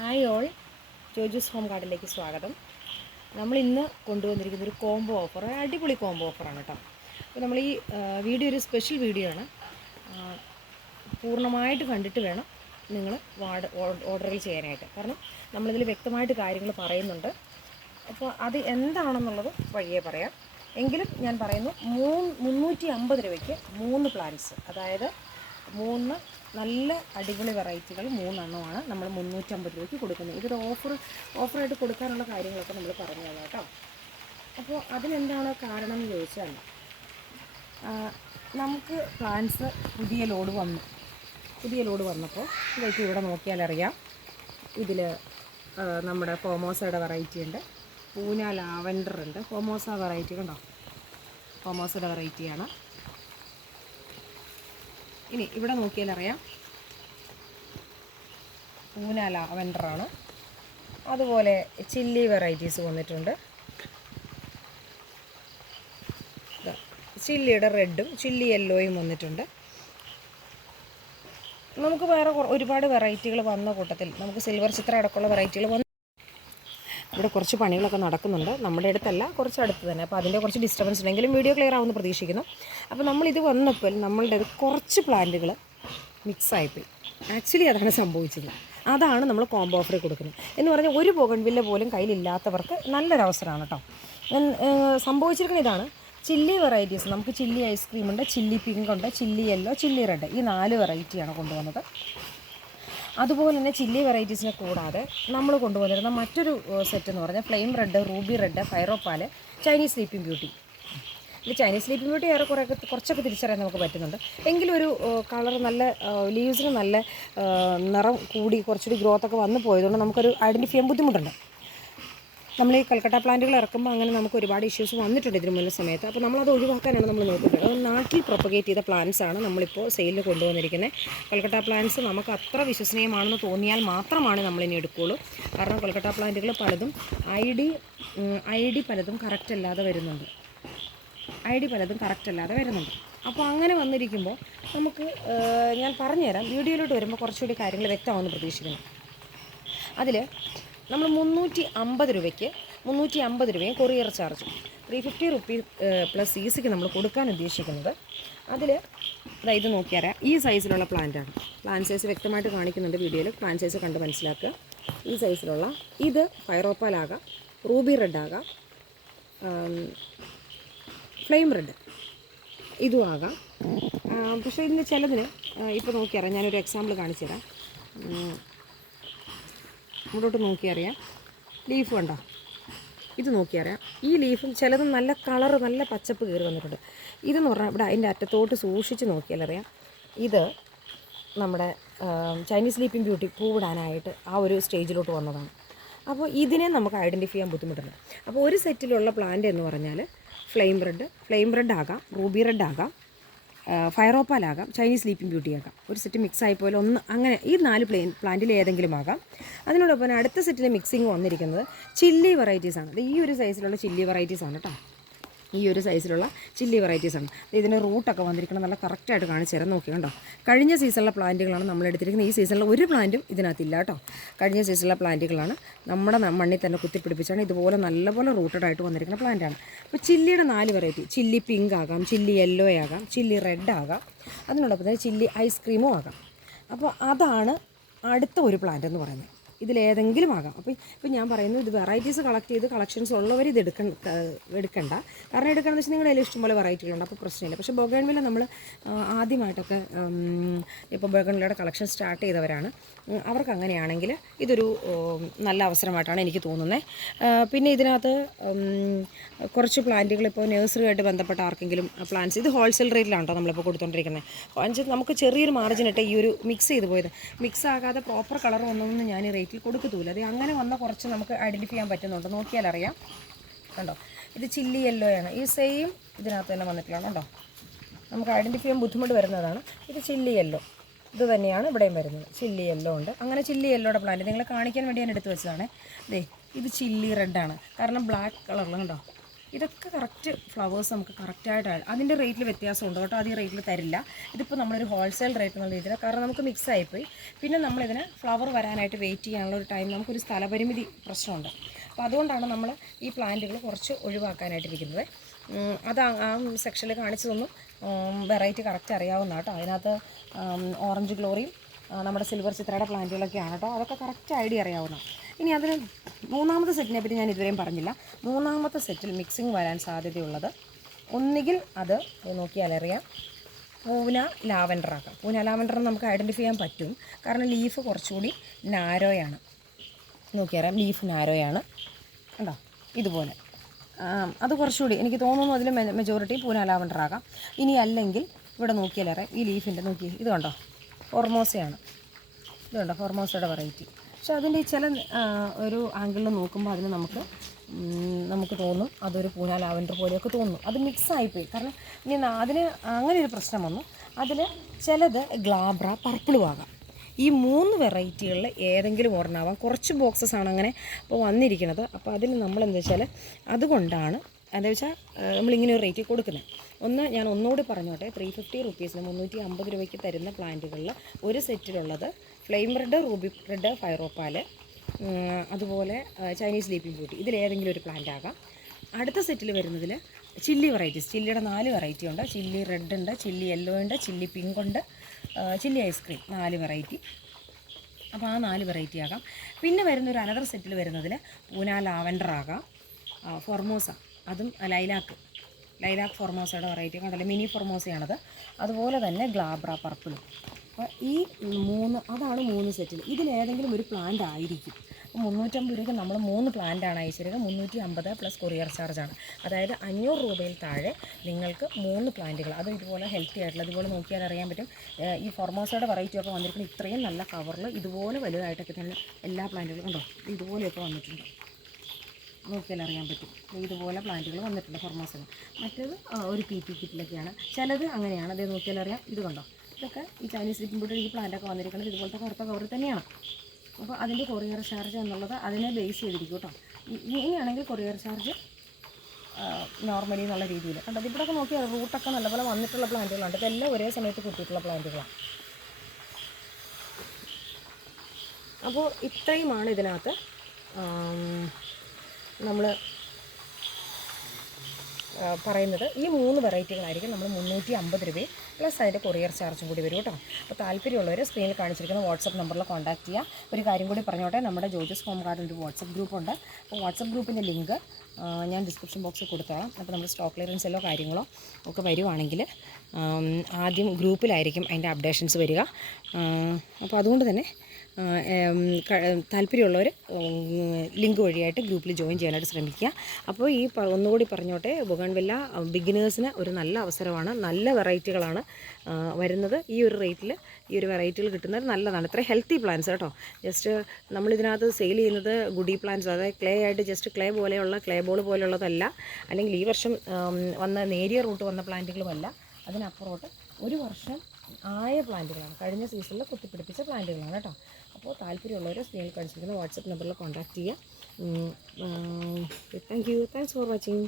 Hi all, ജോജൂസ് home ഗാർഡനിലേക്ക് സ്വാഗതം. നമ്മൾ ഇന്ന് കൊണ്ടുവന്നിരിക്കുന്ന ഒരു കോംബോ ഓഫർ, അടിപൊളി കോംബോ ഓഫറാണ് കേട്ടോ. അപ്പോൾ നമ്മൾ ഈ വീഡിയോ ഒരു സ്പെഷ്യൽ വീഡിയോ ആണ്. പൂർണ്ണമായിട്ട് കണ്ടിട്ട് വേണം നിങ്ങൾ ഓർഡറിൽ ചെയ്യാനായിട്ട്. കാരണം നമ്മളിതിൽ വ്യക്തമായിട്ട് കാര്യങ്ങൾ പറയുന്നുണ്ട്. അപ്പോൾ അത് എന്താണെന്നുള്ളത് വഴിയേ പറയാം. എങ്കിലും ഞാൻ പറയുന്നു, 350 രൂപയ്ക്ക് 3 പ്ലാന്റ്സ്, അതായത് 3 നല്ല അടിപൊളി വെറൈറ്റികൾ 3 എണ്ണമാണ് നമ്മൾ 350 രൂപയ്ക്ക് കൊടുക്കുന്നത്. ഇതൊരു ഓഫറായിട്ട് കൊടുക്കാനുള്ള കാര്യങ്ങളൊക്കെ നമ്മൾ പറഞ്ഞു തരാം കേട്ടോ. അപ്പോൾ അതിനെന്താണ് കാരണം എന്ന് ചോദിച്ചാൽ, നമുക്ക് പ്ലാന്റ്സ് പുതിയ ലോഡ് വന്നപ്പോൾ ഇതൊക്കെ ഇവിടെ നോക്കിയാലറിയാം. ഇതിൽ നമ്മുടെ ഫോമോസയുടെ വെറൈറ്റി ഉണ്ട്, പൂന ലാവൻഡർ ഉണ്ട്. ഫോമോസ വെറൈറ്റി കണ്ടോ, ഫോമോസയുടെ വെറൈറ്റിയാണ്. ഇനി ഇവിടെ നോക്കിയാലറിയാം, പൂന ലാവൻഡറാണ്. അതുപോലെ ചില്ലി വെറൈറ്റീസ് വന്നിട്ടുണ്ട്. ചില്ലിയുടെ റെഡും ചില്ലി യെല്ലോയും വന്നിട്ടുണ്ട്. നമുക്ക് വേറെ ഒരുപാട് വെറൈറ്റികൾ വന്ന കൂട്ടത്തിൽ നമുക്ക് സിൽവർ ചിത്ര അടക്കമുള്ള വെറൈറ്റികൾ വന്നു. ഇവിടെ കുറച്ച് പണികളൊക്കെ നടക്കുന്നുണ്ട്, നമ്മുടെ അടുത്തല്ല, കുറച്ച് അടുത്ത് തന്നെ. അപ്പോൾ അതിൻ്റെ കുറച്ച് ഡിസ്റ്റർബൻസ് ഉണ്ടെങ്കിലും വീഡിയോ ക്ലിയർ ആവുമെന്ന് പ്രതീക്ഷിക്കുന്നു. അപ്പോൾ നമ്മളിത് വന്നപ്പോൾ നമ്മളുടെ കുറച്ച് പ്ലാന്റുകൾ മിക്സായിപ്പോയി. ആക്ച്വലി അതാണ് സംഭവിച്ചത്. അതാണ് നമ്മൾ കോംബോ ഓഫറിൽ കൊടുക്കുന്നത്. എന്ന് പറഞ്ഞാൽ ഒരു ബോഗൺവില്ല പോലും കയ്യിലില്ലാത്തവർക്ക് നല്ലൊരവസരമാണ് കേട്ടോ. സംഭവിച്ചിരിക്കുന്ന ഇതാണ്, ചില്ലി വെറൈറ്റീസ്. നമുക്ക് ചില്ലി ഐസ്ക്രീം ഉണ്ട്, ചില്ലി പിങ്ക് ഉണ്ട്, ചില്ലി യെല്ലോ, ചില്ലി റെഡ്, ഈ 4 വെറൈറ്റിയാണ് കൊണ്ടുവന്നത്. അതുപോലെ തന്നെ ചില്ലി വെറൈറ്റീസിനെ കൂടാതെ നമ്മൾ കൊണ്ടുവന്നിരുന്ന മറ്റൊരു സെറ്റ് എന്ന് പറഞ്ഞാൽ flame red, ruby red, fire opal, Chinese sleeping beauty. ഇത് ചൈനീസ് സ്ലീപ്പിംഗ് ബ്യൂട്ടി കുറച്ചൊക്കെ തിരിച്ചറിയാൻ നമുക്ക് പറ്റുന്നുണ്ട്. എങ്കിലും ഒരു കളർ നല്ല ലീവ്സിന് നല്ല നിറം കൂടി കുറച്ചുകൂടി ഗ്രോത്തൊക്കെ വന്നു പോയതുകൊണ്ട് നമുക്കൊരു ഐഡൻറ്റിഫൈ ചെയ്യാൻ ബുദ്ധിമുട്ടുണ്ട്. നമ്മൾ ഈ കൽക്കട്ട പ്ലാന്റുകൾ ഇറക്കുമ്പോൾ അങ്ങനെ നമുക്ക് ഒരുപാട് ഇഷ്യൂസ് വന്നിട്ടുണ്ട് ഇതിന് മുന്നേ സമയത്ത്. അപ്പോൾ നമ്മളത് ഒഴിവാക്കാനാണ് നമ്മൾ നോക്കുന്നത്. അത് നാട്ടിൽ പ്രൊപ്പഗേറ്റ് ചെയ്ത പ്ലാന്റ്സ് ആണ് നമ്മളിപ്പോൾ സെയിലിന് കൊണ്ടുവന്നിരിക്കുന്നത്. കൽക്കട്ട പ്ലാന്റ്സ് നമുക്ക് അത്ര വിശ്വസനീയമാണെന്ന് തോന്നിയാൽ മാത്രമാണ് നമ്മളിനി എടുക്കുകയുള്ളൂ. കാരണം കൽക്കട്ട പ്ലാന്റുകൾ പലതും ഐ ഡി പലതും കറക്റ്റ് അല്ലാതെ വരുന്നുണ്ട്. അപ്പോൾ അങ്ങനെ വന്നിരിക്കുമ്പോൾ നമുക്ക് ഞാൻ പറഞ്ഞുതരാം, വീഡിയോയിലോട്ട് വരുമ്പോൾ കുറച്ചുകൂടി കാര്യങ്ങൾ വ്യക്തമാണെന്ന് പ്രതീക്ഷിക്കുന്നു. അതിൽ നമ്മൾ 350 രൂപയും കൊറിയർ ചാർജ് 350 റുപ്പീസ് പ്ലസ് ഈസിക്ക് നമ്മൾ കൊടുക്കാൻ ഉദ്ദേശിക്കുന്നത്. അതിൽ ഇത് നോക്കിയാൽ ഈ സൈസിലുള്ള പ്ലാന്റാണ്. പ്ലാന്റ് സൈസ് വ്യക്തമായിട്ട് കാണിക്കുന്നുണ്ട് വീഡിയോയിൽ. പ്ലാന്റ് സൈസ് കണ്ട് മനസ്സിലാക്കുക. ഈ സൈസിലുള്ള ഇത് ഫൈറോപ്പാലാകാം, റൂബി റെഡ് ആകാം, ഫ്ലെയിം റെഡ് ഇതും ആകാം. പക്ഷേ ഇതിന് ചിലതിന് ഇപ്പോൾ നോക്കിയറിയാം, ഞാനൊരു എക്സാമ്പിൾ കാണിച്ചു തരാം. ഇങ്ങോട്ട് നോക്കിയറിയാം, ലീഫ് കണ്ടോ, ഇത് നോക്കിയറിയാം. ഈ ലീഫും ചിലതും നല്ല കളറ്, നല്ല പച്ചപ്പ് കയറി വന്നിട്ടുണ്ട്. ഇതെന്ന് പറഞ്ഞാൽ ഇവിടെ അതിൻ്റെ അറ്റത്തോട്ട് സൂക്ഷിച്ച് നോക്കിയാലറിയാം, ഇത് നമ്മുടെ ചൈനീസ് സ്ലീപ്പിംഗ് ബ്യൂട്ടി പൂവിടാനായിട്ട് ആ ഒരു സ്റ്റേജിലോട്ട് വന്നതാണ്. അപ്പോൾ ഇതിനെ നമുക്ക് ഐഡൻറ്റിഫൈ ചെയ്യാൻ ബുദ്ധിമുട്ടുണ്ട്. അപ്പോൾ ഒരു സെറ്റിലുള്ള പ്ലാന്റ് എന്ന് പറഞ്ഞാൽ ഫ്ലെയിം റെഡ് ആകാം, റൂബി റെഡ് ആകാം, ഫൈറോപ്പാലാകാം, ചൈനീസ് സ്ലീപ്പിംഗ് ബ്യൂട്ടി ആകാം. ഒരു സെറ്റ് മിക്സ് ആയിപ്പോയാൽ അങ്ങനെ ഈ 4 പ്ലാന്റിൽ ഏതെങ്കിലും ആകാം. അതിനോടൊപ്പം അടുത്ത സെറ്റിൽ മിക്സിങ് വന്നിരിക്കുന്നത് ചില്ലി വെറൈറ്റീസാണ്. ഈ ഒരു സൈസിലുള്ള ചില്ലി വെറൈറ്റീസാണ് കേട്ടോ. ഇതിന് റൂട്ടൊക്കെ വന്നിരിക്കണം, നല്ല കറക്റ്റായിട്ട് കാണിച്ചു തരാം. നോക്കി കണ്ടോ, കഴിഞ്ഞ സീസണിലെ പ്ലാന്റുകളാണ് നമ്മൾ എടുത്തിരിക്കുന്നത്. ഈ സീസണിൽ ഒരു പ്ലാന്റും ഇതിനകത്തില്ല കേട്ടോ. കഴിഞ്ഞ സീസണിലെ പ്ലാന്റുകളാണ് നമ്മുടെ മണ്ണിൽ തന്നെ കുത്തിപ്പിടിപ്പിച്ചാണ് ഇതുപോലെ നല്ലപോലെ റൂട്ടഡായിട്ട് വന്നിരിക്കുന്ന പ്ലാന്റാണ്. അപ്പോൾ ചില്ലിയുടെ 4 വെറൈറ്റി, ചില്ലി പിങ്ക് ആകാം, ചില്ലി യെല്ലോ ആകാം, ചില്ലി റെഡ് ആകാം, അതിനോടൊപ്പം തന്നെ ചില്ലി ഐസ്ക്രീമും ആകാം. അപ്പോൾ അതാണ് അടുത്ത ഒരു പ്ലാന്റ് എന്ന് പറയുന്നത്. ഇതിലേതെങ്കിലും ആകാം. അപ്പോൾ ഞാൻ പറയുന്നു, ഇത് വെറൈറ്റീസ് കളക്ട് ചെയ്ത് കളക്ഷൻസ് ഉള്ളവർ ഇത് എടുക്കണ്ട. കാരണം എടുക്കണമെന്ന് വെച്ചാൽ നിങ്ങളുടെ കയ്യിൽ ഇഷ്ടംപോലെ വെറൈറ്റികളുണ്ട്, അപ്പോൾ പ്രശ്നമില്ല. പക്ഷേ ബൊഗൺവില്ല നമ്മൾ ആദ്യമായിട്ടൊക്കെ ഇപ്പോൾ ബൊഗൺവില്ലയുടെ കളക്ഷൻ സ്റ്റാർട്ട് ചെയ്തവരാണ്. അവർക്ക് അങ്ങനെയാണെങ്കിൽ ഇതൊരു നല്ല അവസരമായിട്ടാണ് എനിക്ക് തോന്നുന്നത്. പിന്നെ ഇതിനകത്ത് കുറച്ച് പ്ലാന്റുകൾ ഇപ്പോൾ നഴ്സറിയായിട്ട് ബന്ധപ്പെട്ട ആർക്കെങ്കിലും പ്ലാന്റ്സ്, ഇത് ഹോൾസെയിൽ റേറ്റിലാണ് കേട്ടോ നമ്മളിപ്പോൾ കൊടുത്തുകൊണ്ടിരിക്കുന്നത്. നമുക്ക് ചെറിയൊരു മാർജിനിട്ട് ഈ ഒരു മിക്സ് ചെയ്ത് പോയത്, മിക്സ് ആകാതെ പ്രോപ്പർ കളർ വന്നതൊന്നും ഞാൻ ഈ റേറ്റിൽ കൊടുക്കത്തൂല. അത് അങ്ങനെ വന്ന കുറച്ച് നമുക്ക് ഐഡൻറ്റിഫൈ ചെയ്യാൻ പറ്റുന്നുണ്ട്. നോക്കിയാലറിയാം കണ്ടോ, ഇത് ചില്ലി യെല്ലോ ആണ്. ഈ സെയിം ഇതിനകത്ത് തന്നെ വന്നിട്ടുള്ളതാണ് കേട്ടോ. നമുക്ക് ഐഡൻറ്റിഫൈ ചെയ്യാൻ ബുദ്ധിമുട്ട് വരുന്നതാണ്. ഇത് ചില്ലി യെല്ലോ, ഇത് തന്നെയാണ് ഇവിടെയും വരുന്നത്. ചില്ലി യെല്ലോ ഉണ്ട്. അങ്ങനെ ചില്ലി യെല്ലോയുടെ പ്ലാന്റ് നിങ്ങളെ കാണിക്കാൻ വേണ്ടി ഞാൻ എടുത്ത് വെച്ചതാണ്. ഇത് ചില്ലി റെഡാണ്. കാരണം ബ്ലാക്ക് കളറിൽ കണ്ടോ, ഇതൊക്കെ കറക്റ്റ് ഫ്ലവേഴ്സ് നമുക്ക് കറക്റ്റായിട്ട് അതിൻ്റെ റേറ്റിൽ വ്യത്യാസമുണ്ട് കേട്ടോ. അത് ഈ റേറ്റിൽ തരില്ല. ഇതിപ്പോൾ നമ്മളൊരു ഹോൾസെയിൽ റേറ്റ് എന്നുള്ള രീതിയിൽ, കാരണം നമുക്ക് മിക്സ് ആയിപ്പോയി. പിന്നെ നമ്മളിതിന് ഫ്ലവർ വരാനായിട്ട് വെയിറ്റ് ചെയ്യാനുള്ള ഒരു ടൈം, നമുക്കൊരു സ്ഥലപരിമിതി പ്രശ്നമുണ്ട്. അപ്പോൾ അതുകൊണ്ടാണ് നമ്മൾ ഈ പ്ലാന്റുകൾ കുറച്ച് ഒഴിവാക്കാനായിട്ടിരിക്കുന്നത്. അത് ആ സെക്ഷനിൽ കാണിച്ചതൊന്നും വെറൈറ്റി കറക്റ്റ് അറിയാവുന്ന കേട്ടോ. അതിനകത്ത് ഓറഞ്ച് ഗ്ലോറിയും നമ്മുടെ സിൽവർ ചിത്രയുടെ പ്ലാന്റുകളൊക്കെയാണ് കേട്ടോ. അതൊക്കെ കറക്റ്റ് ഐഡിയ അറിയാവുന്ന. ഇനി അതിന് മൂന്നാമത്തെ സെറ്റിനെ പറ്റി ഞാൻ ഇതുവരെയും പറഞ്ഞില്ല. മൂന്നാമത്തെ സെറ്റിൽ മിക്സിങ് വരാൻ സാധ്യതയുള്ളത് ഒന്നുകിൽ അത് നോക്കിയാലറിയാം, പൂന ലാവൻഡർ ആക്കാം. പൂന ലാവൻഡർ നമുക്ക് ഐഡൻറ്റിഫൈ ചെയ്യാൻ പറ്റും, കാരണം ലീഫ് കുറച്ചുകൂടി നാരോയാണ്. നോക്കിയറിയാം, ലീഫ് നാരോയാണ് ഉണ്ടോ, ഇതുപോലെ. അത് കുറച്ചുകൂടി എനിക്ക് തോന്നുന്നു അതിൽ മെജോറിറ്റി പൂന ലാവൻഡർ ആകാം. ഇനി അല്ലെങ്കിൽ ഇവിടെ നോക്കിയാലറിയാം, ഈ ലീഫിൻ്റെ നോക്കി, ഇത് കണ്ടോ, ഫോർമോസയാണ്. ഇത് കണ്ടോ, ഫോർമോസയുടെ വെറൈറ്റി. പക്ഷെ അതിൻ്റെ ചില ഒരു ആംഗിളിൽ നോക്കുമ്പോൾ അതിന് നമുക്ക് തോന്നും അതൊരു പൂന ലാവൻഡർ പോലെയൊക്കെ തോന്നും. അത് മിക്സായിപ്പോയി. കാരണം ഇനി അതിന് അങ്ങനെ ഒരു പ്രശ്നം വന്നു. അതിൽ ചിലത് ഗ്ലാബ്ര പർപ്പിളും ആകാം. ഈ 3 വെറൈറ്റികളിൽ ഏതെങ്കിലും ഒരെണ്ണമാവാം. കുറച്ച് ബോക്സസ് ആണ് അങ്ങനെ ഇപ്പോൾ വന്നിരിക്കുന്നത്. അപ്പോൾ അതിന് നമ്മളെന്താ വെച്ചാൽ അതുകൊണ്ടാണ് എന്താ വെച്ചാൽ നമ്മളിങ്ങനെ ഒരു റേറ്റ് കൊടുക്കുന്നത്. ഞാൻ ഒന്നുകൂടി പറഞ്ഞോട്ടെ, 350 റുപ്പീസിന് 350 രൂപയ്ക്ക് തരുന്ന പ്ലാന്റുകളിൽ ഒരു സെറ്റിലുള്ളത് ഫ്ലെയിം റെഡ്, റൂബി റെഡ്, ഫൈറോപ്പാല്, അതുപോലെ ചൈനീസ് സ്ലീപ്പിംഗ് ബ്യൂട്ടി, ഇതിലേതെങ്കിലും ഒരു പ്ലാന്റ് ആകാം. അടുത്ത സെറ്റിൽ വരുന്നതിൽ ചില്ലി വെറൈറ്റീസ്, ചില്ലിയുടെ 4 വെറൈറ്റി ഉണ്ട്. ചില്ലി റെഡ് ഉണ്ട്, ചില്ലി യെല്ലോ ഉണ്ട്, ചില്ലി പിങ്ക് ഉണ്ട്, ചില്ലി ഐസ്ക്രീം, 4 വെറൈറ്റി. അപ്പോൾ ആ 4 വെറൈറ്റി ആകാം. പിന്നെ വരുന്നൊരു അനദർ സെറ്റിൽ വരുന്നതിൽ പൂന ലാവൻഡർ ആകാം, ഫോർമോസ, അതും ലൈലാക്ക് ഫോർമോസയുടെ വെറൈറ്റി കണ്ടല്ലേ, മിനി ഫോർമോസയാണത്. അതുപോലെ തന്നെ ഗ്ലാബ്ര പർപ്പിളും. അപ്പോൾ ഈ 3 അതാണ് 3 സെറ്റിൽ. ഇതിലേതെങ്കിലും ഒരു പ്ലാന്റ് ആയിരിക്കും. അപ്പോൾ 350 രൂപയ്ക്ക് നമ്മൾ 3 പ്ലാന്റാണ് അയച്ചിരുന്നത്. 350 പ്ലസ് കൊറിയർ ചാർജാണ്. അതായത് 500 രൂപയിൽ താഴെ നിങ്ങൾക്ക് 3 പ്ലാന്റുകൾ, അത് ഇതുപോലെ ഹെൽത്തി ആയിട്ടുള്ള, ഇതുപോലെ നോക്കിയാൽ അറിയാൻ പറ്റും. ഈ ഫോർമോസയുടെ വെറൈറ്റിയൊക്കെ വന്നിരിക്കുന്നത് ഇത്രയും നല്ല കവറിൽ ഇതുപോലെ വലുതായിട്ടൊക്കെ തന്നെ എല്ലാ പ്ലാന്റുകളും കണ്ടോ, ഇതുപോലെയൊക്കെ വന്നിട്ടുണ്ട്. നോക്കിയാൽ അറിയാൻ പറ്റും. ഇതുപോലെ പ്ലാന്റുകൾ വന്നിട്ടുണ്ട് ഫോർമോസിന്. മറ്റേത് ഒരു PP കിറ്റിലൊക്കെയാണ്. ചിലത് അങ്ങനെയാണ്. അതേ നോക്കിയാൽ അറിയാം. ഇത് കണ്ടോ, ഇതൊക്കെ ഈ ചൈനീസ് സ്ലീപ്പിംഗ് ബ്യൂട്ടി ഈ പ്ലാന്റൊക്കെ വന്നിരിക്കുന്നത് ഇതുപോലത്തെ കറുത്ത കവറിൽ തന്നെയാണ്. അപ്പോൾ അതിൻ്റെ കൊറിയർ ചാർജ് എന്നുള്ളത് അതിനെ ബേസ് ചെയ്തിരിക്കും കേട്ടോ. ഇനിയാണെങ്കിൽ കൊറിയർ ചാർജ് നോർമലി എന്നുള്ള രീതിയിൽ കണ്ടോ. ഇവിടെയൊക്കെ നോക്കിയാൽ റൂട്ടൊക്കെ നല്ലപോലെ വന്നിട്ടുള്ള പ്ലാന്റുകളാണ്. ഇതെല്ലാം ഒരേ സമയത്ത് കിട്ടിയിട്ടുള്ള പ്ലാന്റുകളാണ്. അപ്പോൾ ഇത്രയുമാണ് ഇതിനകത്ത് നമ്മൾ പറയുന്നത്. ഈ 3 വെറൈറ്റികളായിരിക്കും നമ്മൾ 350 രൂപയും പ്ലസ് അതിൻ്റെ കൊറിയർ ചാർജും കൂടി വരും കേട്ടോ. അപ്പോൾ താല്പര്യമുള്ളവർ സ്ക്രീനിൽ കാണിച്ചിരിക്കുന്ന വാട്സപ്പ് നമ്പറിൽ കോൺടാക്ട് ചെയ്യുക. ഒരു കാര്യം കൂടി പറഞ്ഞോട്ടെ, നമ്മുടെ ജോജസ് ഹോം ഗാർഡൻ ഒരു വാട്സപ്പ് ഗ്രൂപ്പുണ്ട്. അപ്പോൾ വാട്സപ്പ് ഗ്രൂപ്പിൻ്റെ ലിങ്ക് ഞാൻ ഡിസ്ക്രിപ്ഷൻ ബോക്സിൽ കൊടുത്തോളാം. അപ്പോൾ നമ്മുടെ സ്റ്റോക്ക് ക്ലിയറൻസിലോ കാര്യങ്ങളോ ഒക്കെ വരുവാണെങ്കിൽ ആദ്യം ഗ്രൂപ്പിലായിരിക്കും അതിൻ്റെ അപ്ഡേഷൻസ് വരിക. അപ്പോൾ അതുകൊണ്ട് തന്നെ താല്പര്യമുള്ളവർ ലിങ്ക് വഴിയായിട്ട് ഗ്രൂപ്പിൽ ജോയിൻ ചെയ്യാനായിട്ട് ശ്രമിക്കുക. അപ്പോൾ ഈ ഒന്നുകൂടി പറഞ്ഞോട്ടെ, ബൊഗൺവില്ല ബിഗിനേഴ്സിന് ഒരു നല്ല അവസരമാണ്. നല്ല വെറൈറ്റികളാണ് വരുന്നത്. ഈ ഒരു റേറ്റിൽ ഈ ഒരു വെറൈറ്റികൾ കിട്ടുന്നത് നല്ലതാണ്. ഇത്ര ഹെൽത്തി പ്ലാന്റ്സ് കേട്ടോ. ജസ്റ്റ് നമ്മളിതിനകത്ത് സെയിൽ ചെയ്യുന്നത് ഗുഡി പ്ലാന്റ്സ്, അതായത് ക്ലേ ആയിട്ട് ജസ്റ്റ് ക്ലേ പോലെയുള്ള ക്ലേ ബോൾ പോലെയുള്ളതല്ല, അല്ലെങ്കിൽ ഈ വർഷം വന്ന നേരിയ റൂട്ട് വന്ന പ്ലാന്റുകളുമല്ല. അതിനപ്പുറത്ത് ഒരു വർഷം ആയ പ്ലാന്റുകളാണ്, കഴിഞ്ഞ സീസണിൽ കുത്തിപ്പിടിപ്പിച്ച പ്ലാന്റുകളാണ് കേട്ടോ. അപ്പോൾ താല്പര്യമുള്ളവർ സ്ക്രീനിൽ കാണിച്ചിരിക്കുന്ന വാട്സപ്പ് നമ്പറിൽ കോൺടാക്ട് ചെയ്യുക. Thank you. Thanks for watching.